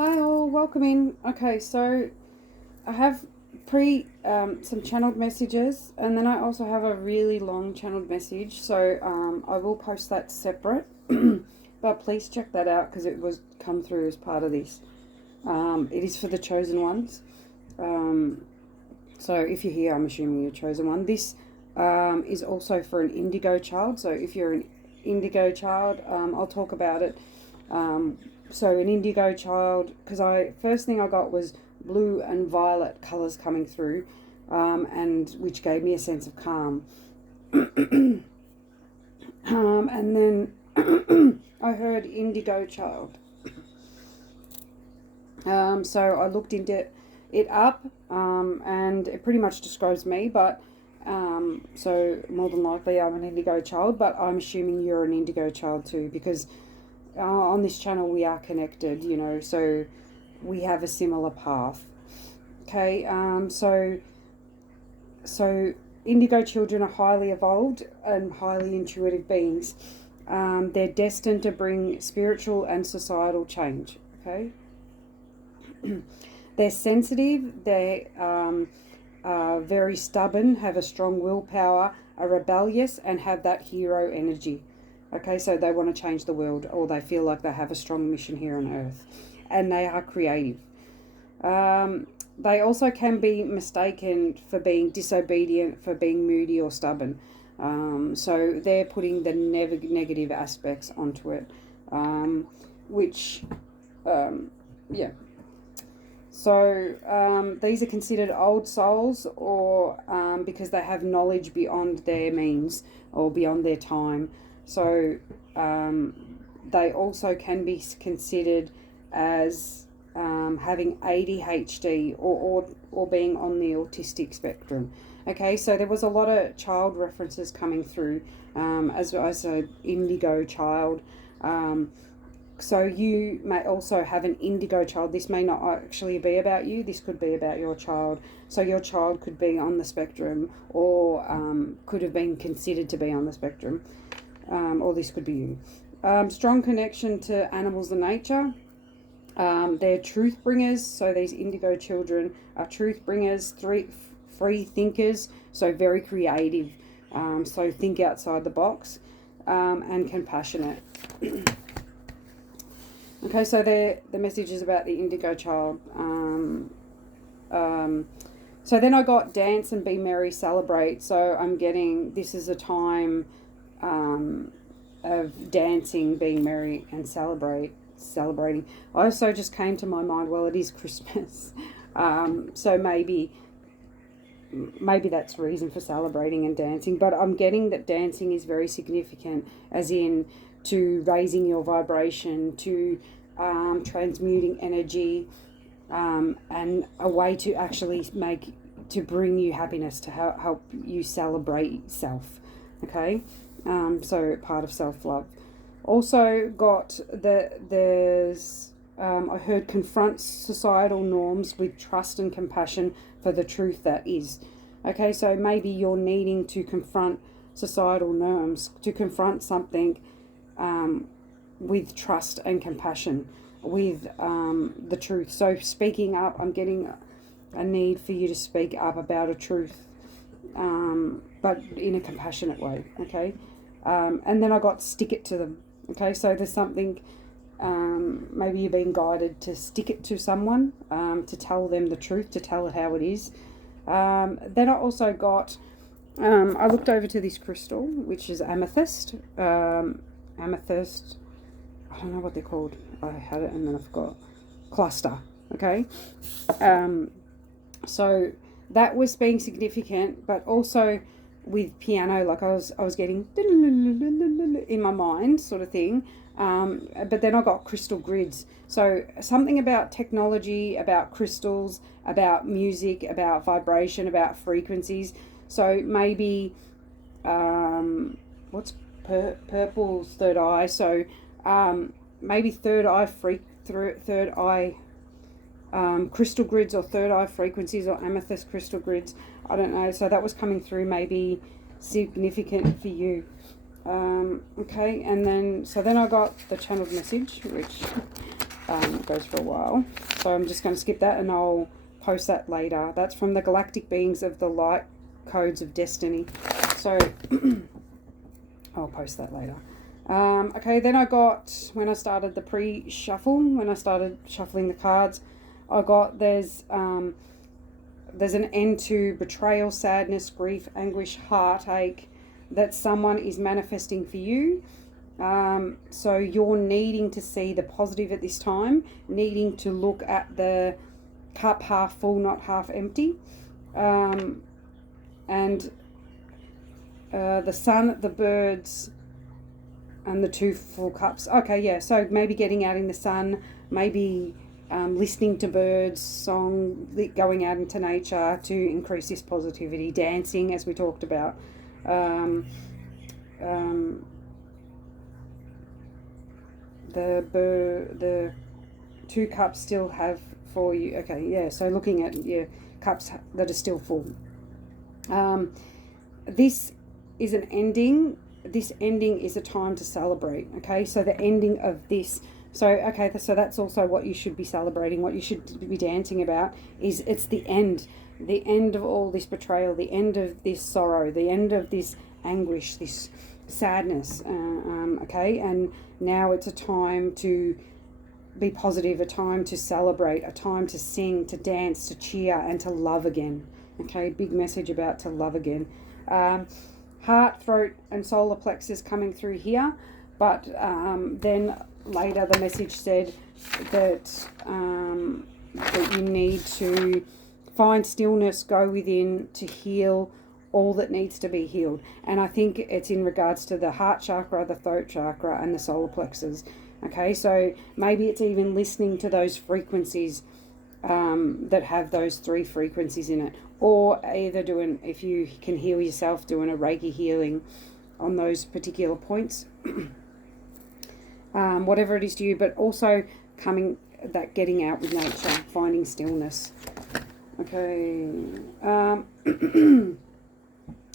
Hi all, welcome in. Okay, so I have some channeled messages, and then I also have a really long channeled message. So I will post that separate, but please check that out because it was come through as part of this. It is for the chosen ones. So if you're here, I'm assuming you're chosen one. This is also for an indigo child. So if you're an indigo child, I'll talk about it. So an indigo child, because first thing I got was blue and violet colours coming through, and which gave me a sense of calm. And then I heard indigo child. So I looked into it up, and it pretty much describes me, but so more than likely I'm an indigo child, but I'm assuming you're an indigo child too, because on this channel we are connected, so we have a similar path. Okay, so indigo children are highly evolved and highly intuitive beings. They're destined to bring spiritual and societal change. Okay, they're sensitive, they're very stubborn, have a strong willpower, are rebellious, and have that hero energy. Okay, so they want to change the world, or they feel like they have a strong mission here on Earth, and they are creative. They also can be mistaken for being disobedient, for being moody or stubborn. So they're putting the negative aspects onto it, which, yeah. So these are considered old souls, or because they have knowledge beyond their means or beyond their time. So they also can be considered as having ADHD or being on the autistic spectrum. Okay, so there was a lot of child references coming through as an indigo child. So you may also have an indigo child. This may not actually be about you. This could be about your child. So your child could be on the spectrum, or could have been considered to be on the spectrum. Or this could be you. Strong connection to animals and nature. They're truth bringers. So these indigo children are truth bringers, free thinkers, so very creative. So think outside the box, and compassionate. Okay, so the message is about the indigo child. So then I got dance and be merry, celebrate. So I'm getting, this is a time of dancing, being merry, and celebrating. I also just came to my mind, well, it is Christmas. So maybe that's reason for celebrating and dancing. But I'm getting that dancing is very significant, as in to raising your vibration, to transmuting energy, and a way to actually to bring you happiness, to help you celebrate self. Okay, so part of self-love. Also got there's I heard confront societal norms with trust and compassion for the truth that is. Okay, so maybe you're needing to confront societal norms, to confront something with trust and compassion, with the truth. So speaking up, I'm getting a need for you to speak up about a truth, but in a compassionate way. Okay, and then I got stick it to them. Okay, so there's something, maybe you're being guided to stick it to someone, to tell them the truth, to tell it how it is. Then I also got, I looked over to this crystal, which is amethyst. Amethyst, I don't know what they're called. I had it and then I forgot. Cluster, okay? So that was being significant, but also with piano, like I was getting in my mind, sort of thing. But then I got crystal grids. So something about technology, about crystals, about music, about vibration, about frequencies. So maybe, what's purple's third eye? So maybe third eye crystal grids, or third eye frequencies, or amethyst crystal grids. I don't know. So that was coming through, maybe significant for you. Okay, and then I got the channeled message, which It goes for a while. So I'm just going to skip that and I'll post that later. That's from the Galactic Beings of the Light Codes of Destiny. So I'll post that later. Okay, then I got, when I started the pre-shuffle, when I started shuffling the cards, I got there's an end to betrayal, sadness, grief, anguish, heartache that someone is manifesting for you. So you're needing to see the positive at this time, needing to look at the cup half full, not half empty. And the sun, the birds, and the 2 full cups. Okay, yeah, so maybe getting out in the sun, maybe listening to birds, song, going out into nature to increase this positivity, dancing, as we talked about. The 2 cups still have for you. Okay, yeah, so looking at your cups that are still full. This is an ending. This ending is a time to celebrate. Okay, so the ending of this. So, okay, so that's also what you should be celebrating, what you should be dancing about, is it's the end of all this betrayal, the end of this sorrow, the end of this anguish, this sadness, okay, and now it's a time to be positive, a time to celebrate, a time to sing, to dance, to cheer, and to love again. Okay, big message about to love again. Heart, throat, and solar plexus coming through here, but then later the message said that that you need to find stillness, go within to heal all that needs to be healed. And I think it's in regards to the heart chakra, the throat chakra, and the solar plexus. Okay, so maybe it's even listening to those frequencies that have those 3 frequencies in it, or either doing, if you can heal yourself, doing a Reiki healing on those particular points. Whatever it is to you, but also getting out with nature, finding stillness. Okay.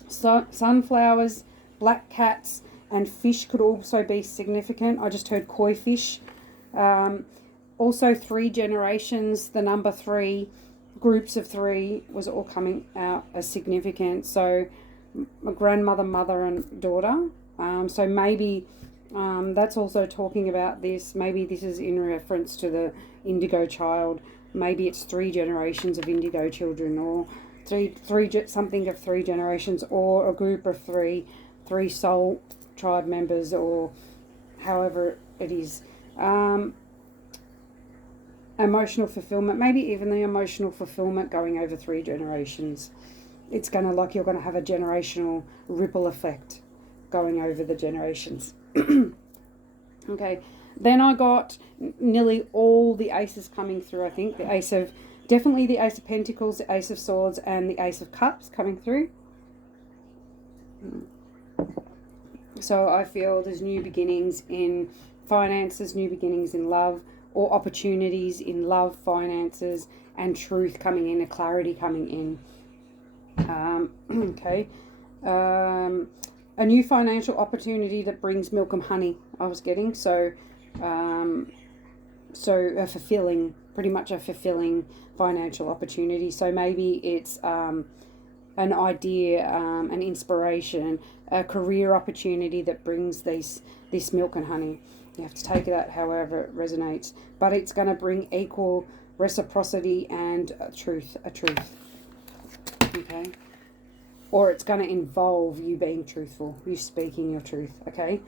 Sunflowers, black cats, and fish could also be significant. I just heard koi fish. Also 3 generations, the number 3, groups of 3 was all coming out as significant. So my grandmother, mother, and daughter. So maybe that's also talking about this. Maybe this is in reference to the indigo child. Maybe it's 3 generations of indigo children, or something of 3 generations, or a group of 3 soul tribe members, or however it is. Emotional fulfillment, maybe even the emotional fulfillment going over 3 generations. It's going to, you're going to have a generational ripple effect going over the generations. Okay, then I got nearly all the aces coming through. I think definitely the Ace of Pentacles, the Ace of Swords, and the Ace of Cups coming through. So I feel there's new beginnings in finances, new beginnings in love, or opportunities in love, finances, and truth coming in, a clarity coming in. Okay. A new financial opportunity that brings milk and honey, I was getting. So a fulfilling financial opportunity. So maybe it's an idea, an inspiration, a career opportunity that brings this milk and honey. You have to take that however it resonates, but it's going to bring equal reciprocity and a truth. Okay, or it's going to involve you being truthful, you speaking your truth. Okay.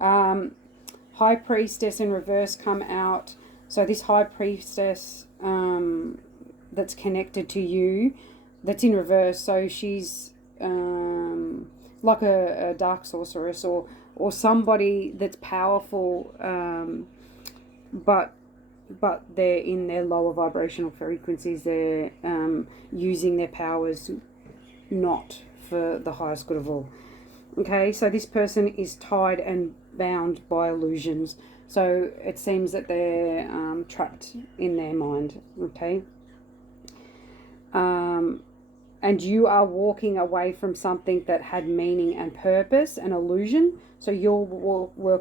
High Priestess in reverse come out. So this High Priestess that's connected to you, that's in reverse. So she's like a dark sorceress, or somebody that's powerful, but they're in their lower vibrational frequencies. They're using their powers not for the highest good of all. Okay, so this person is tied and bound by illusions. So it seems that they're trapped in their mind. Okay. And you are walking away from something that had meaning and purpose and illusion. So you're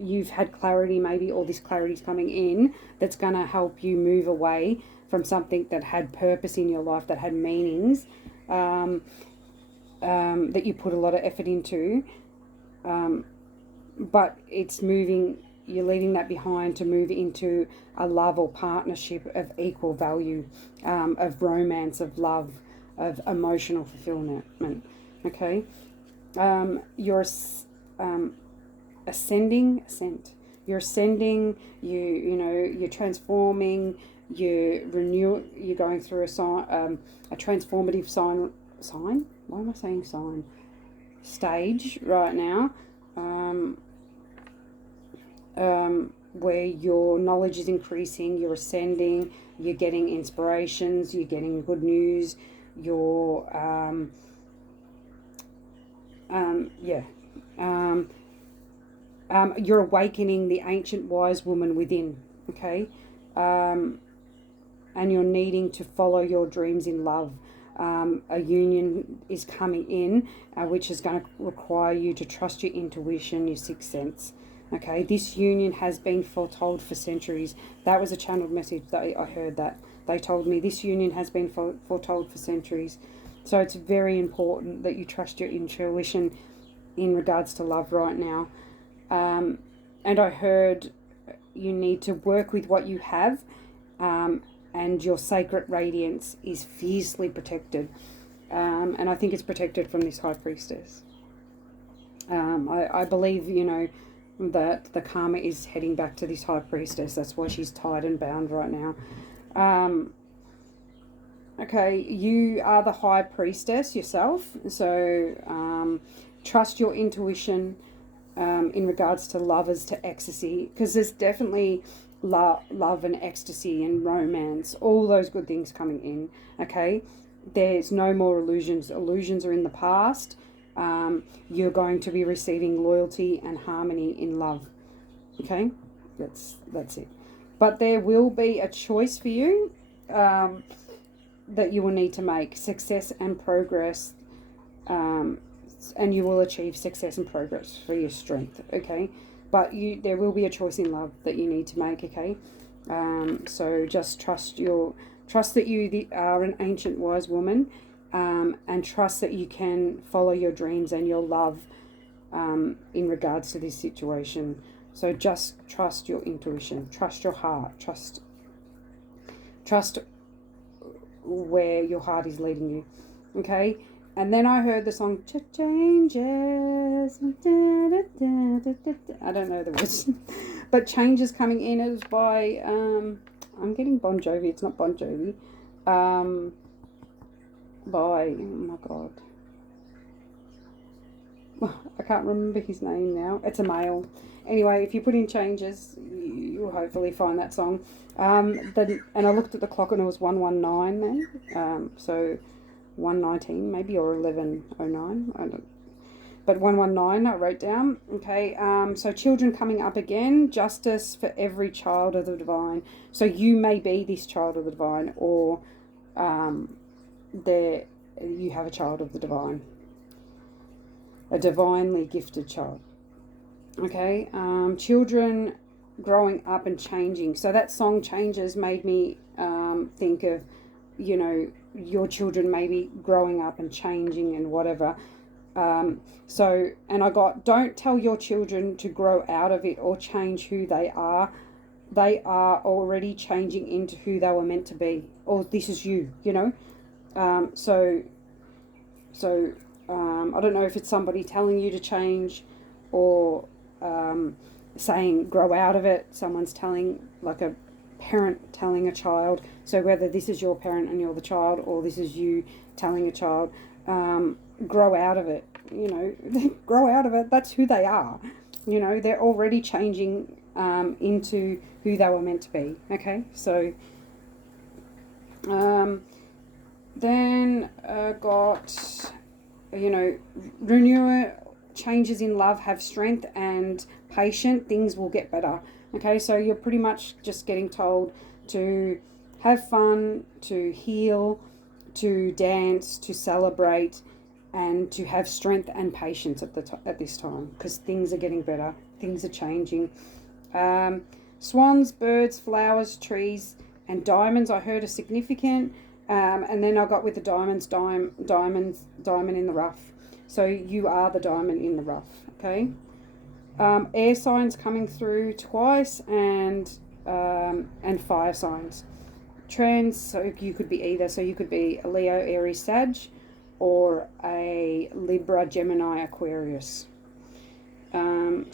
you've had clarity maybe, or this clarity's coming in, that's going to help you move away from something that had purpose in your life, that had meanings, that you put a lot of effort into, but it's moving, you're leaving that behind to move into a love or partnership of equal value, of romance, of love, of emotional fulfillment. Okay, you're ascending. You're ascending. You're transforming. You're going through a transformative sign. Why am I saying sign? Stage right now. Where your knowledge is increasing, you're ascending, you're getting inspirations, you're getting good news, you're you're awakening the ancient wise woman within, okay? And you're needing to follow your dreams in love. A union is coming in, which is going to require you to trust your intuition, your sixth sense. Okay, this union has been foretold for centuries. That was a channeled message that I heard, that they told me this union has been foretold for centuries. So it's very important that you trust your intuition in regards to love right now. And I heard you need to work with what you have, and your sacred radiance is fiercely protected. And I think it's protected from this high priestess. I believe, that the karma is heading back to this high priestess. That's why she's tied and bound right now. Okay, you are the high priestess yourself. So trust your intuition in regards to lovers to ecstasy, because there's definitely love and ecstasy and romance, all those good things coming in. Okay, there's no more illusions. Illusions are in the past. You're going to be receiving loyalty and harmony in love. Okay, that's it. But there will be a choice for you that you will need to make: success and progress, and you will achieve success and progress for your strength. Okay, but there will be a choice in love that you need to make. Okay, so just trust that you are an ancient wise woman. And trust that you can follow your dreams and your love in regards to this situation. So just trust your intuition, trust your heart, trust where your heart is leading you. Okay, and then I heard the song Changes. I don't know the words, but Changes coming in. It was by I'm getting Bon Jovi. It's not Bon Jovi. By, oh my god, I can't remember his name now. It's a male. Anyway, if you put in Changes, you'll hopefully find that song. And I looked at the clock and it was 119 then. So 119 maybe, or 1109. I don't. But 119 I wrote down. Okay. So children coming up again. Justice for every child of the divine. So you may be this child of the divine, or you have a child of the divine, a divinely gifted child. Okay, children growing up and changing. So that song Changes made me think of, your children maybe growing up and changing and whatever. And I got, don't tell your children to grow out of it or change who they are. They are already changing into who they were meant to be, or this is you, I don't know if it's somebody telling you to change, or saying grow out of it. Someone's telling, like a parent telling a child. So whether this is your parent and you're the child, or this is you telling a child, grow out of it. Grow out of it. That's who they are. They're already changing into who they were meant to be. Okay, so then got, renew, changes in love, have strength and patient, things will get better. Okay, so you're pretty much just getting told to have fun, to heal, to dance, to celebrate, and to have strength and patience at this time, because things are getting better. things are changing. Swans, birds, flowers, trees, and diamonds I heard are significant. And then I got with the diamonds, diamond in the rough. So you are the diamond in the rough, okay? Air signs coming through twice, and fire signs. Trans, so you could be either. So you could be a Leo, Aries, Sag, or a Libra, Gemini, Aquarius. I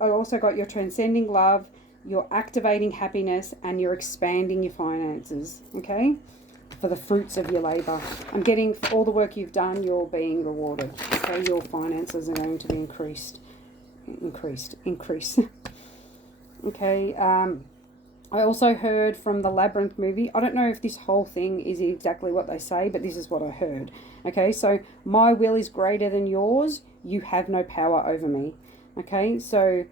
also got your transcending love, you're activating happiness, and you're expanding your finances, okay? For the fruits of your labor. I'm getting all the work you've done, you're being rewarded. Okay, your finances are going to be increase. Okay, I also heard from the Labyrinth movie, I don't know if this whole thing is exactly what they say, but this is what I heard. Okay, so my will is greater than yours, you have no power over me. Okay, so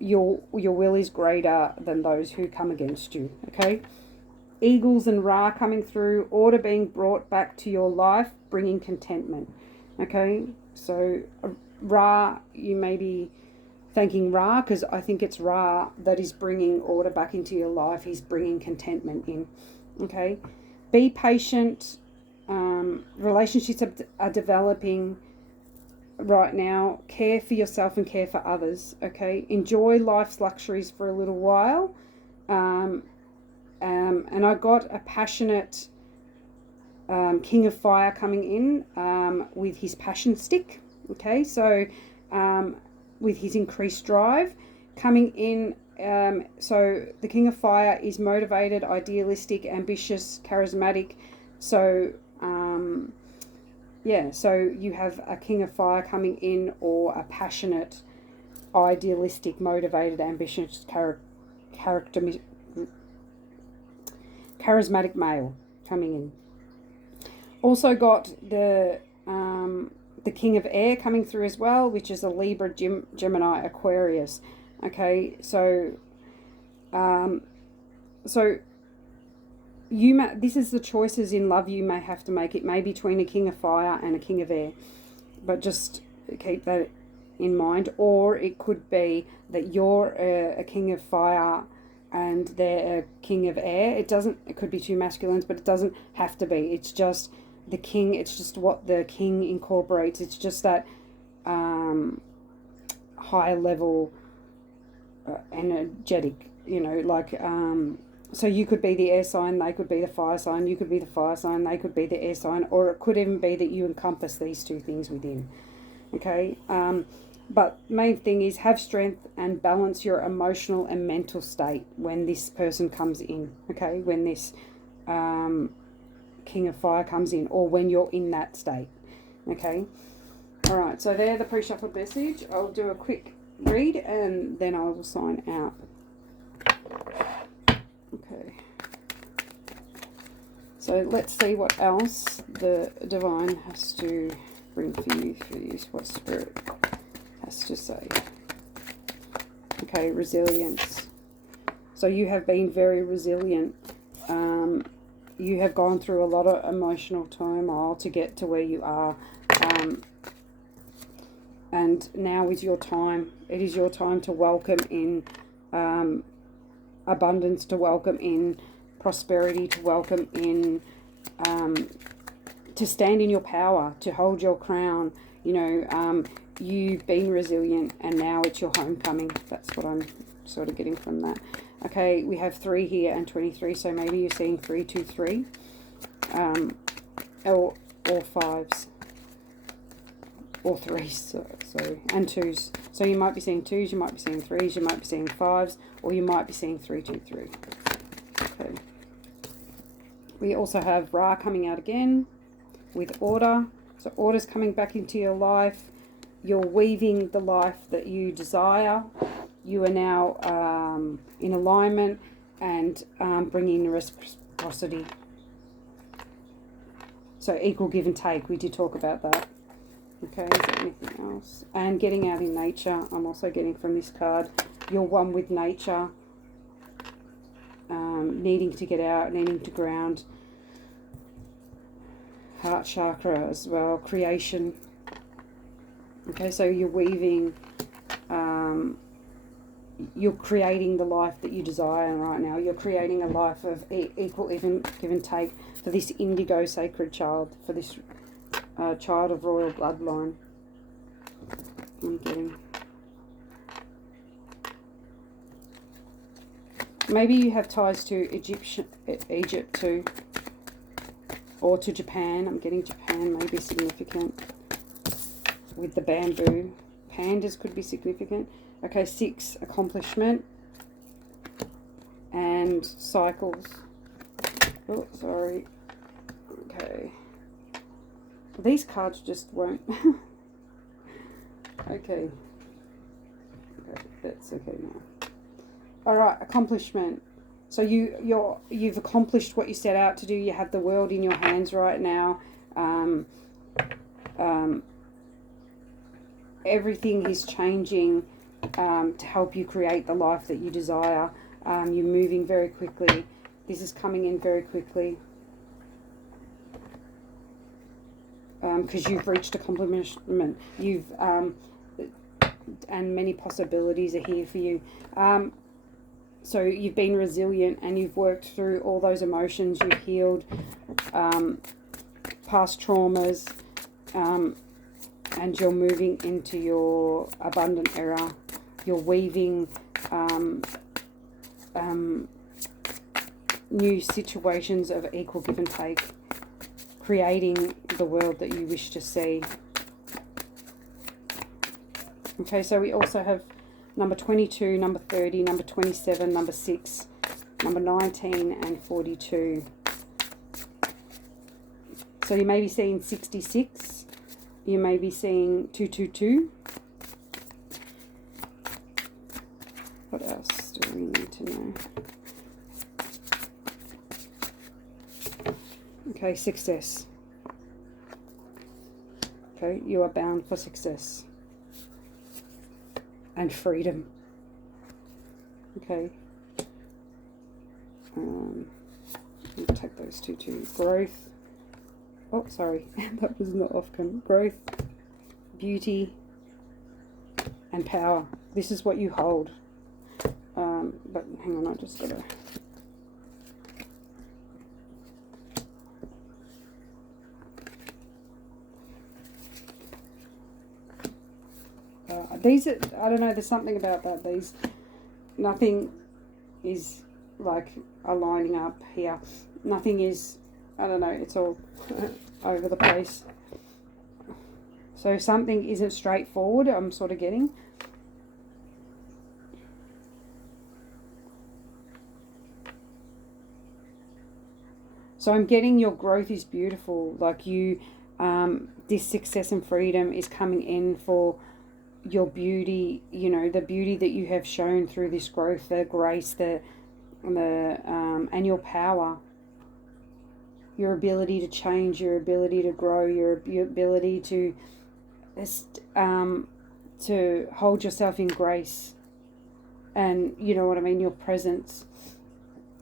your will is greater than those who come against you. Okay, eagles and Ra coming through, order being brought back to your life, bringing contentment. Okay, so Ra, you may be thanking Ra, because I think it's Ra that is bringing order back into your life. He's bringing contentment in. Okay, be patient. Relationships are developing right now. Care for yourself and care for others. Okay, enjoy life's luxuries for a little while. And I got a passionate King of Fire coming in with his passion stick. Okay, so with his increased drive coming in. So the King of Fire is motivated, idealistic, ambitious, charismatic. So so you have a King of Fire coming in, or a passionate, idealistic, motivated, ambitious, charismatic male coming in. Also got the King of Air coming through as well, which is a Libra, Gemini, Aquarius. Okay, so this is the choices in love you may have to make. It may be between a King of Fire and a King of Air, but just keep that in mind. Or it could be that you're a King of Fire and they're a King of Air. It could be two masculines, but it doesn't have to be. It's just the king. It's just what the king incorporates. It's just that high level energetic, so you could be the air sign, they could be the fire sign, you could be the fire sign, they could be the air sign, or it could even be that you encompass these two things within. Okay, but main thing is have strength and balance your emotional and mental state when this person comes in. Okay, when this King of Fire comes in, or when you're in that state. Okay, all right, so they're the pre-shuffled message. I'll do a quick read and then I will sign out. Okay, so let's see what else the divine has to bring for you through this, what spirit has to say. Okay, resilience. So you have been very resilient. You have gone through a lot of emotional turmoil to get to where you are. And now is your time. It is your time to welcome in abundance, to welcome in prosperity, to welcome in to stand in your power, to hold your crown. You've been resilient and now it's your homecoming. That's what I'm sort of getting from that. Okay, we have 3 here and 23, so maybe you're seeing 3, 2, 3, or 5s, or 3s, sorry, and 2s. So you might be seeing 2s, you might be seeing 3s, you might be seeing 5s, or you might be seeing 3, 2, 3. Okay. We also have Ra coming out again with order. So order's coming back into your life. You're weaving the life that you desire. You are now in alignment and bringing reciprocity. So equal give and take. We did talk about that. Okay, is there anything else? And getting out in nature. I'm also getting from this card. You're one with nature. Needing to get out, needing to ground. Heart chakra as well. Creation. Okay, so you're weaving you're creating the life that you desire right now. You're creating a life of equal, even give and take for this indigo sacred child, for this child of royal bloodline. I'm getting. Maybe you have ties to Egypt too, or to Japan. I'm getting Japan may be significant with the bamboo. Pandas could be significant. Okay, 6, accomplishment and cycles. Oh, sorry. Okay. These cards just won't. Okay. That's okay now. All right, accomplishment. So you've accomplished what you set out to do. You have the world in your hands right now. Everything is changing to help you create the life that you desire. You're moving very quickly. This is coming in very quickly. Because you've reached accomplishment. You've and many possibilities are here for you. So you've been resilient and you've worked through all those emotions. You've healed past traumas, and you're moving into your abundant era. You're weaving new situations of equal give and take, creating the world that you wish to see. Okay, so we also have number 22, number 30, number 27, number 6, number 19, and 42. So you may be seeing 66. You may be seeing 222. What else do we need to know? Okay, success. Okay, you are bound for success and freedom. Okay. We'll take those two. Growth. Oh, sorry, that was not often. Growth, beauty, and power. This is what you hold. But hang on, I just gotta. These are, I don't know, there's something about that. These, nothing is like aligning up here. Nothing is, I don't know, it's all over the place. So something isn't straightforward, I'm sort of getting. So I'm getting your growth is beautiful. Like you, this success and freedom is coming in for your beauty, you know, the beauty that you have shown through this growth, the grace, and your power, your ability to change, your ability to grow, your ability to hold yourself in grace, and you know what I mean, your presence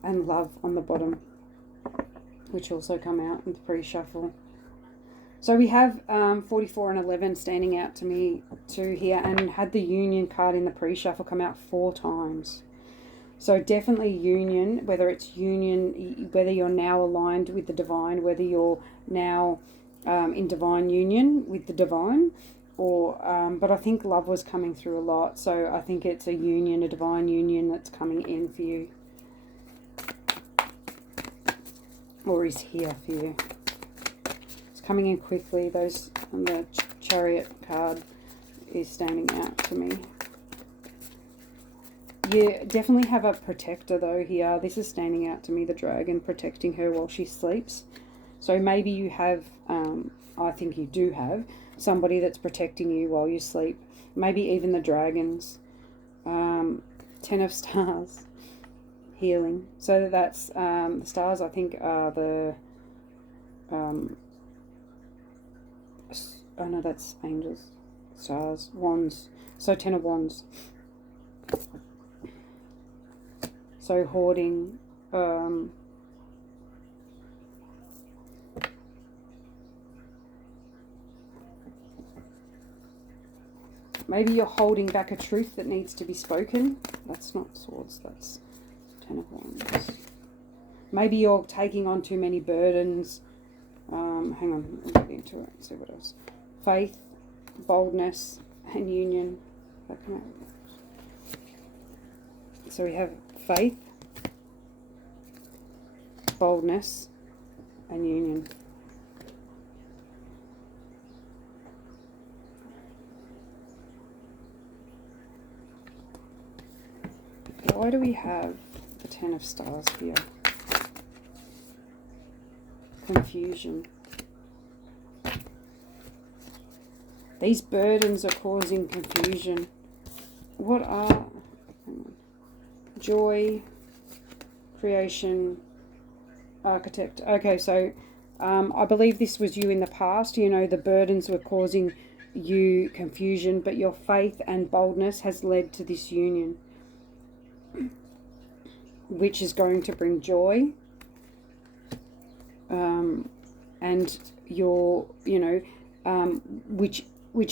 and love on the bottom, which also come out in the pre-shuffle. So we have 44 and 11 standing out to me too here, and had the union card in the pre-shuffle come out 4 times. So definitely union, whether it's union, whether you're now aligned with the divine, whether you're now in divine union with the divine, or but I think love was coming through a lot. So I think it's a union, a divine union that's coming in for you, or is here for you. Coming in quickly. Those on the Chariot card is standing out to me. You definitely have a protector though here. This is standing out to me, the dragon protecting her while she sleeps. So maybe you have, I think you do have somebody that's protecting you while you sleep. Maybe even the dragons. 10 of stars, healing. So that's the stars, I think, are the oh no, that's angels, stars, wands. So 10 of wands. So hoarding, Maybe you're holding back a truth that needs to be spoken. That's not swords, that's 10 of Wands. Maybe you're taking on too many burdens. Hang on, I'll get into it. See what else. Faith, boldness, and union. So we have faith, boldness, and union. Why do we have the 10 of Stars here? Confusion. These burdens are causing confusion. What are joy, creation, architect? Okay, so I believe this was you in the past. You know, the burdens were causing you confusion, but your faith and boldness has led to this union, which is going to bring joy. And your, you know, which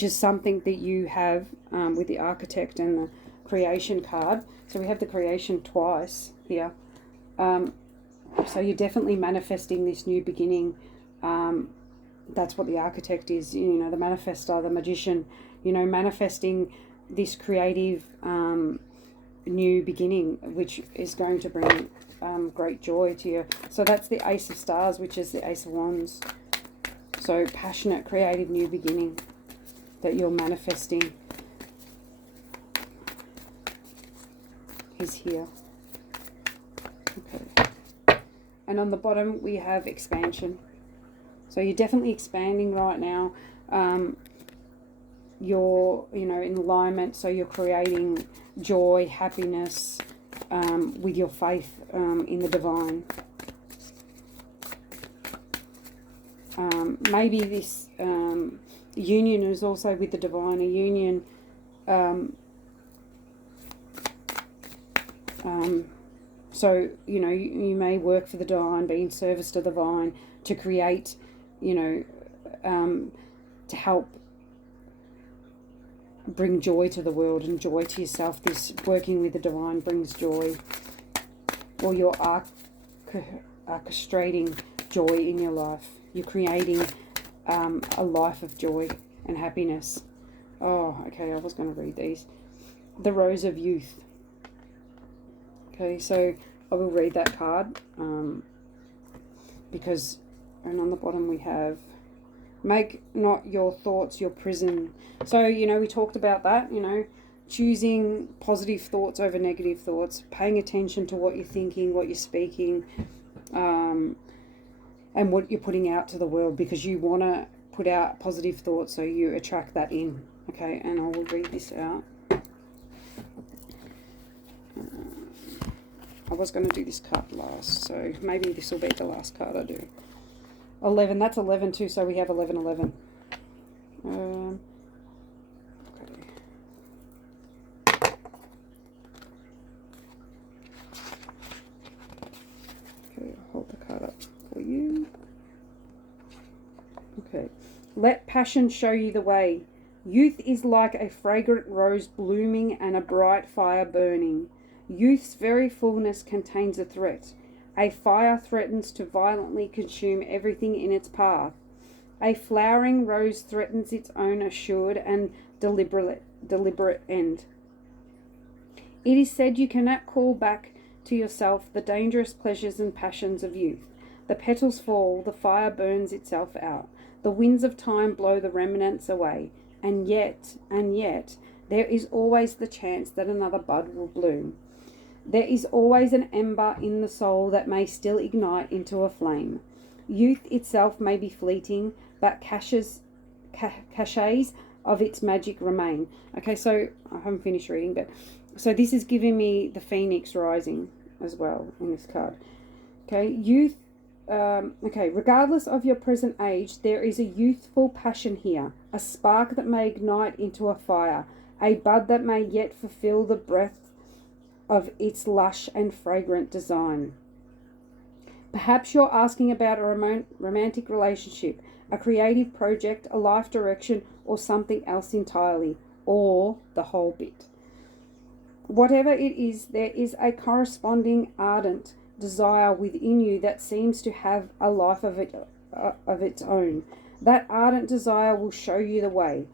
is something that you have with the architect and the creation card. So we have the creation twice here. So you're definitely manifesting this new beginning. That's what the architect is, you know, the manifestor, the magician, you know, manifesting this creative new beginning, which is going to bring great joy to you. So that's the Ace of Stars, which is the Ace of Wands. So passionate, creative new beginning that you're manifesting is here. Okay. And on the bottom we have expansion. So you're definitely expanding right now. You're, you know, in alignment. So you're creating joy, happiness, with your faith in the divine. Maybe this union is also with the divine, a union so, you know, you may work for the divine, be in service to the divine, to create, you know, to help bring joy to the world and joy to yourself. This working with the divine brings joy. Or you're orchestrating joy in your life. You're creating a life of joy and happiness. Oh, okay, I was going to read these. The Rose of Youth. Okay, so I will read that card because, and on the bottom we have, make not your thoughts your prison. So, you know, we talked about that, you know, choosing positive thoughts over negative thoughts, paying attention to what you're thinking, what you're speaking, and what you're putting out to the world, because you want to put out positive thoughts, so you attract that in. Okay, and I will read this out. I was going to do this card last, so maybe this will be the last card I do. 11, that's 11 too, so we have 11, 11. Okay. Okay, I'll hold the card up for you. Okay. Let passion show you the way. Youth is like a fragrant rose blooming and a bright fire burning. Youth's very fullness contains a threat. A fire threatens to violently consume everything in its path. A flowering rose threatens its own assured and deliberate end. It is said you cannot call back to yourself the dangerous pleasures and passions of youth. The petals fall, the fire burns itself out. The winds of time blow the remnants away. And yet, there is always the chance that another bud will bloom. There is always an ember in the soul that may still ignite into a flame. Youth itself may be fleeting, but cachets of its magic remain. Okay, so I haven't finished reading, but so this is giving me the phoenix rising as well in this card. Okay, youth. Okay, regardless of your present age, there is a youthful passion here, a spark that may ignite into a fire, a bud that may yet fulfill the breath of its lush and fragrant design. Perhaps you're asking about a romantic relationship, a creative project, a life direction, or something else entirely. or the whole bit. Whatever it is, there is a corresponding ardent desire within you that seems to have a life of its own. That ardent desire will show you the way.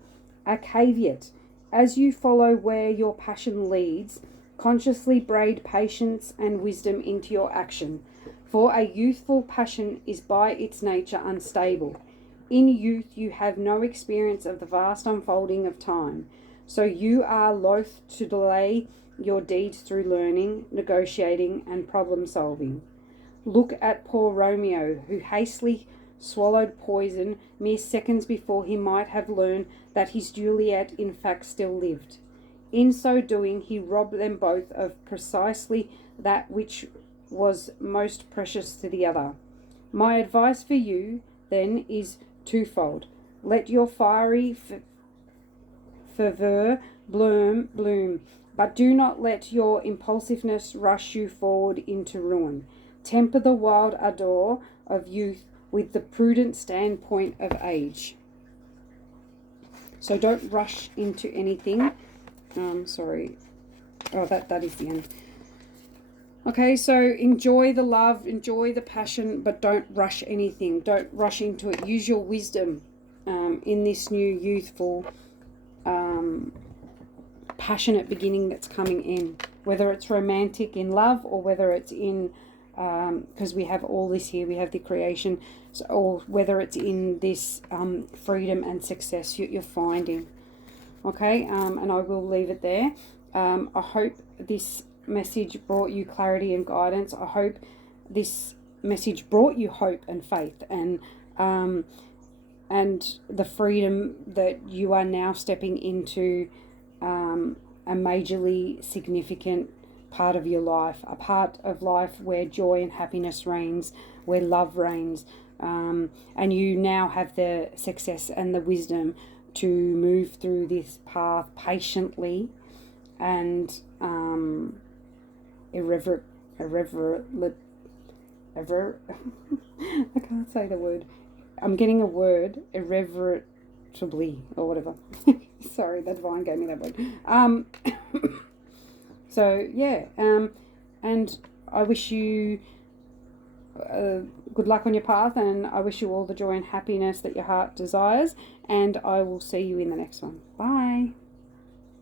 A caveat: as you follow where your passion leads, consciously braid patience and wisdom into your action. For a youthful passion is by its nature unstable. In youth you have no experience of the vast unfolding of time, so you are loath to delay your deeds through learning, negotiating, and problem solving. Look at poor Romeo, who hastily swallowed poison mere seconds before he might have learned that his Juliet in fact still lived. In so doing, he robbed them both of precisely that which was most precious to the other. My advice for you, then, is twofold. Let your fiery fervour bloom, but do not let your impulsiveness rush you forward into ruin. Temper the wild ardour of youth with the prudent standpoint of age. So don't rush into anything. Sorry. Oh, that is the end. Okay, so enjoy the love, enjoy the passion, but don't rush anything. Don't rush into it. Use your wisdom in this new youthful, passionate beginning that's coming in. Whether it's romantic in love or whether it's in, because we have all this here, we have the creation, so, or whether it's in this freedom and success you're finding. Okay, and I will leave it there. I hope this message brought you clarity and guidance. I hope this message brought you hope and faith and the freedom that you are now stepping into a majorly significant part of your life, a part of life where joy and happiness reigns, where love reigns, and you now have the success and the wisdom to move through this path patiently and I can't say the word. I'm getting a word, irreverently or whatever. Sorry, the divine gave me that word. So yeah, and I wish you good luck on your path, and I wish you all the joy and happiness that your heart desires, and I will see you in the next one. Bye.